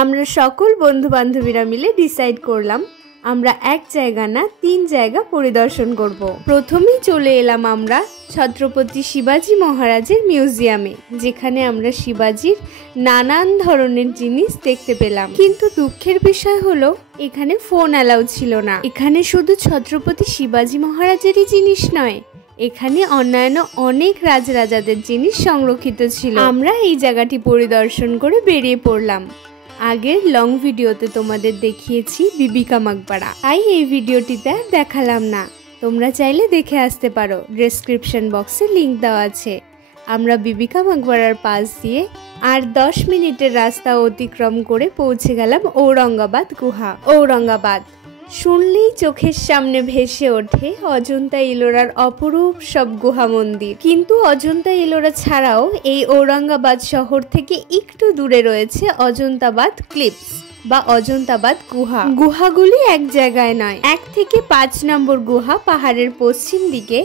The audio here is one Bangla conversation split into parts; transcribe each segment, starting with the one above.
আমরা সকল বন্ধু বান্ধবীরা মিলে ডিসাইড করলাম আমরা এক জায়গা না 3 জায়গা পরিদর্শন করব। প্রথমেই চলে এলাম আমরা ছত্রপতি শিবাজি মহারাজের মিউজিয়ামে, যেখানে আমরা শিবাজির নানান ধরনের জিনিস দেখতে পেলাম। কিন্তু দুঃখের বিষয় হলো এখানে ফোন অ্যালাউ ছিল না। এখানে শুধু ছত্রপতি শিবাজি মহারাজেরই জিনিস নয়, এখানে অন্যান্য অনেক রাজরাজাদের জিনিস সংরক্ষিত ছিল। আমরা এই জায়গাটি পরিদর্শন করে বেরিয়ে পড়লাম। আগের লং ভিডিওতে তোমাদের দেখিয়েছি বিবি কা মাকবারা, তাই এই ভিডিওটিতে আর দেখালাম না। তোমরা চাইলে দেখে আসতে পারো, ডেসক্রিপশন বক্সে লিংক দেওয়া আছে। আমরা বিবি কা মাকবারার পাশ দিয়ে আর 10 মিনিটের রাস্তা অতিক্রম করে পৌঁছে গেলাম ঔরঙ্গাবাদ গুহা। ঔরঙ্গাবাদ শুনলেই চোখের সামনে ভেসে ওঠে অজন্তা ইলোরার অপরূপ সব গুহা মন্দির। কিন্তু অজন্তা ইলোরা ছাড়াও এই ঔরঙ্গাবাদ শহর থেকে একটু দূরে রয়েছে অজন্তাবাদ ক্লিপস বা অজন্তাবাদ গুহা। গুহাগুলি এক জায়গায় নয়, 1 থেকে 5 নম্বর গুহা পাহাড়ের পশ্চিম দিকে,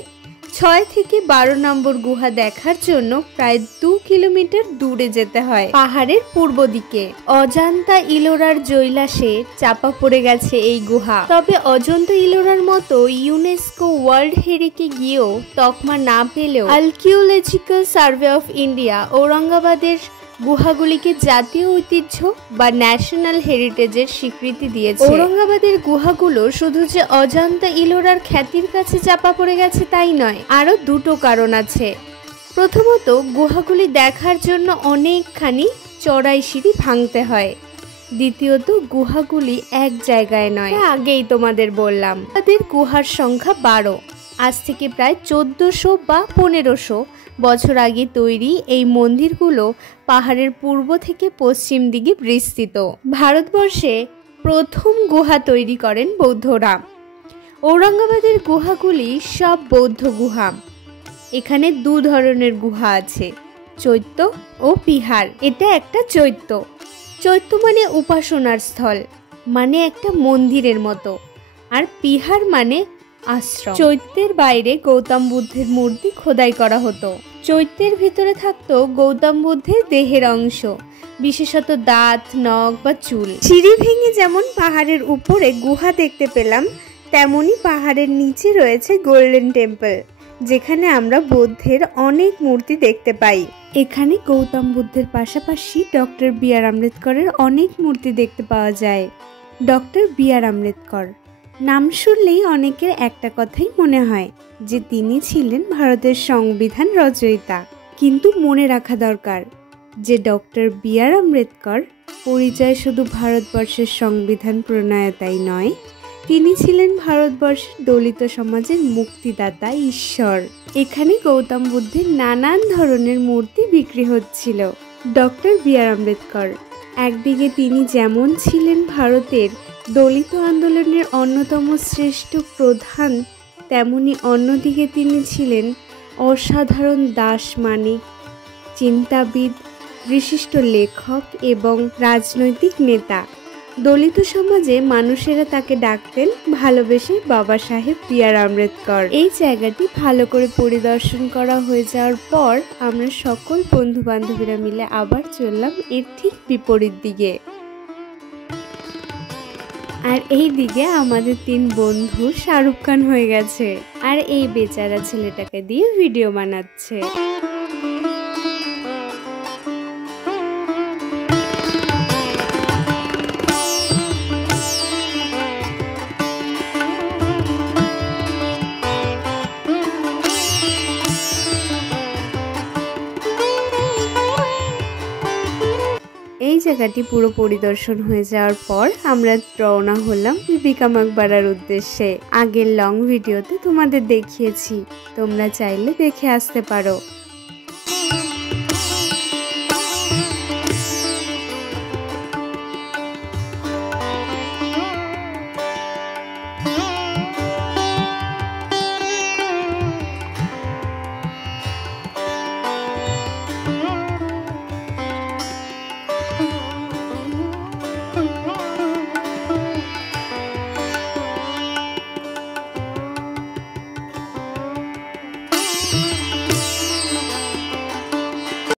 6 থেকে 12 নম্বর গুহা দেখার জন্য প্রায় 2 কিলোমিটার দূরে যেতে হয় পাহাড়ের পূর্ব দিকে। অজন্তা ইলোরার জৈলাসে চাপা পড়ে গেছে এই গুহা। তবে অজন্তা ইলোরার মতো ইউনেস্কো ওয়ার্ল্ড হেরিটেজে গিয়েও তকমা না পেলেও আর্কিওলজিক্যাল সার্ভে অফ ইন্ডিয়া ঔরঙ্গাবাদের গুহাগুলিকে জাতীয় ঐতিহ্য বা ন্যাশনাল হেরিটেজের স্বীকৃতি দিয়েছে। ঔরঙ্গাবাদের গুহাগুলো শুধু যে অজন্তা ইলোরার খ্যাতির কাছে চাপা পড়ে গেছে তাই নয়, আরো 2টো কারণ আছে। প্রথমত, গুহাগুলি দেখার জন্য অনেকখানি চড়াই সিঁড়ি ভাঙতে হয়। দ্বিতীয়ত, গুহাগুলি এক জায়গায় নয়, আগেই তোমাদের বললাম। তাদের গুহার সংখ্যা 12। আজ থেকে প্রায় 1400 বা 1500 বছর আগে তৈরি এই মন্দিরগুলো পাহাড়ের পূর্ব থেকে পশ্চিম দিকে বিস্তৃত। ভারতবর্ষে প্রথম গুহা তৈরি করেন বৌদ্ধরা। ঔরঙ্গাবাদের গুহাগুলি সব বৌদ্ধ গুহা। এখানে 2 ধরনের গুহা আছে, চৈত্য ও বিহার। এটা একটা চৈত্য। চৈত্য মানে উপাসনার স্থল, মানে একটা মন্দিরের মতো, আর বিহার মানে আশ্রম। চৈত্যের বাইরে গৌতম বুদ্ধের মূর্তি খোদাই করা হতো। চৈত্যের ভিতরে থাকতো গৌতম বুদ্ধের দেহের অংশ, বিশেষত দাঁত, নখ বা চুল। সিঁড়ি ভেঙে যেমন পাহাড়ের উপরে গুহা দেখতে পেলাম, তেমনি পাহাড়ের নিচে রয়েছে গোল্ডেন টেম্পল, যেখানে আমরা বৌদ্ধের অনেক মূর্তি দেখতে পাই। এখানে গৌতম বুদ্ধের পাশাপাশি ডক্টর বি আর আম্বেদকরের অনেক মূর্তি দেখতে পাওয়া যায়। ডক্টর বি আর আম্বেদকর নাম শুনলেই অনেকের একটা কথাই মনে হয় যে তিনি ছিলেন ভারতের সংবিধান রচয়িতা। কিন্তু মনে রাখা দরকার যে ডক্টর বি আর আম্বেদকর পরিচয় শুধু ভারতবর্ষের সংবিধান প্রণয়তাই নয়, তিনি ছিলেন ভারতবর্ষের দলিত সমাজের মুক্তিদাতা, ঈশ্বর। এখানে গৌতম বুদ্ধের নানান ধরনের মূর্তি বিক্রি হচ্ছিল। ডক্টর বি আর আম্বেদকর একদিকে তিনি যেমন ছিলেন ভারতের দলিত আন্দোলনের অন্যতম শ্রেষ্ঠ প্রধান, তেমনি অন্যদিকে তিনি ছিলেন অসাধারণ দার্শনিক, চিন্তাবিদ, বিশিষ্ট লেখক এবং রাজনৈতিক নেতা। দলিত সমাজে মানুষেরা তাকে ডাকতেন ভালোবেসে বাবা সাহেব বি আর আম্বেদকর। এই জায়গাটি ভালো করে পরিদর্শন করা হয়ে যাওয়ার পর আমরা সকল বন্ধু বান্ধবীরা মিলে আবার চললাম এর ঠিক বিপরীত দিকে। আর এই দিকে আমাদের 3 বন্ধু শাহরুখ খান হয়ে গেছে, আর এই বেচারা ছেলেটাকে দিয়ে ভিডিও বানাচ্ছে। এই জায়গাটি পুরো পরিদর্শন হয়ে যাওয়ার পর আমরা রওনা হলাম বিবি কা মাকবারার উদ্দেশ্যে। আগের লং ভিডিওতে তোমাদের দেখিয়েছি, তোমরা চাইলে দেখে আসতে পারো।